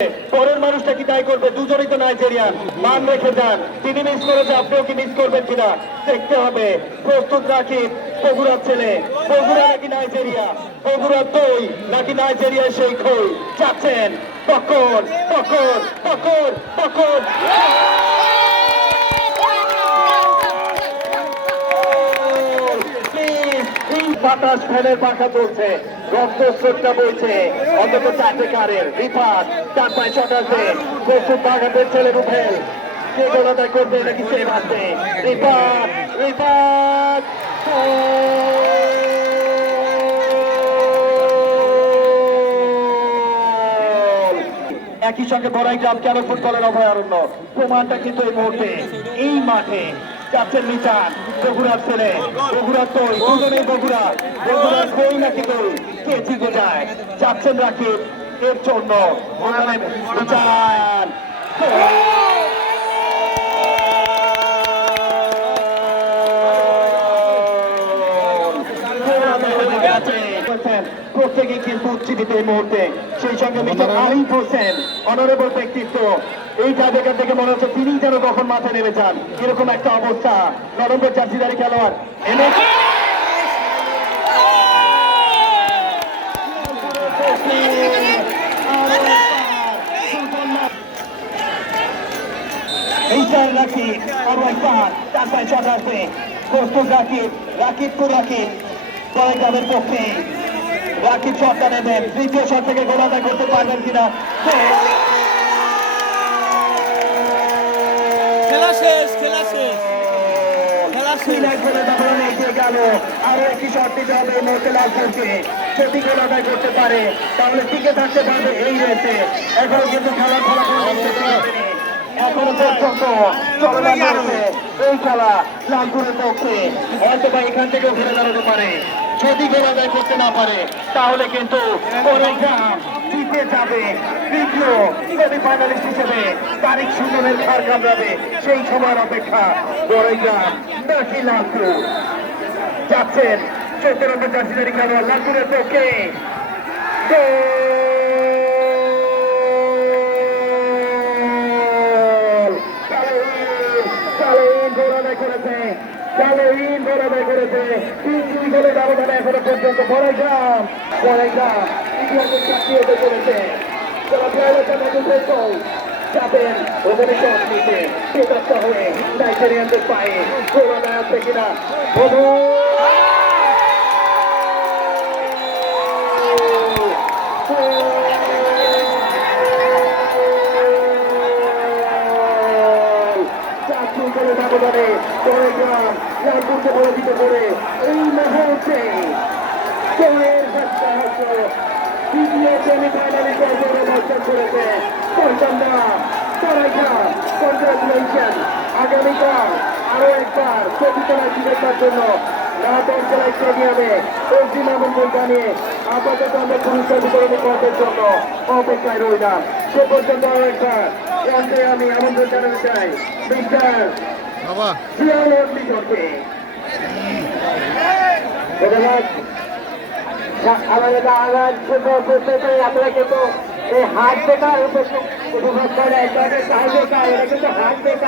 পরের মানুষটা কি তাই করবে? দুজনই তো নাইজেরিয়ান। মান রেখে যান। তিনি মিস করেছে, আপনিও কি মিস করবেন কিনা দেখতে হবে। প্রস্তুত রাখি বগুড়ার ছেলে। বগুড়া নাকি নাইজেরিয়া? বগুড়ার দই নাকি নাইজেরিয়া সেই খই? যাচ্ছেন পকর পকর পকর পকর। বাতাস ফ্যানের পাখা চলছে, রক্তস্রোতটা বইছে, অন্তত চারটে কারের রিফাত চার পায়ে চটাচ্ছে। প্রস্তুত বাঘাতের ছেলে রুফেল, কে গোলাদায় করবে নাকি সেভ আছে? রিফাত রিফাত একই সঙ্গে বড়াইগ্রাম কেন ফুটবলের অভয়ারণ্য, প্রমাণটা কিন্তু এই মুহূর্তে এই মাঠে। যাচ্ছেন মিচান, বগুড়ার ছেলে, বগুড়ার দই, দুজনেই বগুড়া। বগুড়ার খই নাকি দই, কে জিতে যায়? যাচ্ছেন রাকিব এর জন্য। মিচান প্রত্যেকে কিন্তু উচ্চীবিত এই মুহূর্তে। সেই সঙ্গে মিস্টার আরিফ হোসেন, অনারেবল ব্যক্তিত্ব। এই টাইব্রেকার থেকে মনে হচ্ছে তিনি যেন কখন মাঠে নেমে যান, এরকম একটা অবস্থা। 9 নম্বর জার্সিধারী খেলোয়াড় রাকিব আরো একবার চার পায়ে শট আসবে। প্রস্তুত রাকিব, রাকিব টু রাকিব বড়াইগ্রামের পক্ষে। রাকিব শটটা নেবেন, তৃতীয় শট থেকে গোল আদায় করতে পারবেন কিনা? খেলা শেষ, খেলা শেষ, খেলা শেষ। আরো একটি শট দিতে হবে এই মুহূর্তে লালপুরকে। যদি গোল আদায় করতে পারে তাহলে টিকে থাকতে পারবে এই রেসে। এখনো কিন্তু খেলার ফলাফল এখনো পর্যন্ত চলমান রয়েছে এই খেলা লালপুরের পক্ষে। হয়তো বা এখান থেকেও ঘুরে দাঁড়াতে পারে। যদি গোল আদায় করতে না পারে তাহলে কিন্তু বড়াইগ্রাম জিতে যাবে। তৃতীয় সেমিফাইনালিস্ট হিসেবে তারিখ সুন্দরের ঘাড় কামড়াবে। সেই সময়ের অপেক্ষা। বড়াইগ্রাম নাকি লালপুর? যাচ্ছেন 14 নম্বর জার্সিধারী খেলোয়াড় লালপুরের পক্ষে। এখনো পর্যন্ত বড়াইগ্রাম ইতিহাসের সাক্ষী হতে চলেছে। যাবেন ওখানে শট নিতে, সেটা হয়ে নাইজেরিয়ানদের পায়ে গোলায় আছে কিনা? বড়াইগ্রাম লালপুরকে পরাজিত করে এই মুহূর্তে দ্বিতীয় সেমিফাইনালে অবস্থান করেছে বড়াইগ্রাম। কনগ্রাচুলেশন। আগামীকাল আরো একবার প্রতিতলায় শুভেচ্ছার জন্য নাটকজেলা স্টেডিয়ামে পশ্চিম আমন্ত্রণ জানিয়ে আপাতত আমরা পুরস্কার বিতরণী পর্বের জন্য অপেক্ষায় রইলাম। সে পর্যন্ত আরো একবার আমি আমন্ত্রণ জানাতে চাই মিস্টার জিয়াউল মিশরকে। আমরা কিন্তু এই হাত বেকার উপভোগ করে সাহায্য কিন্তু হাত বেকার।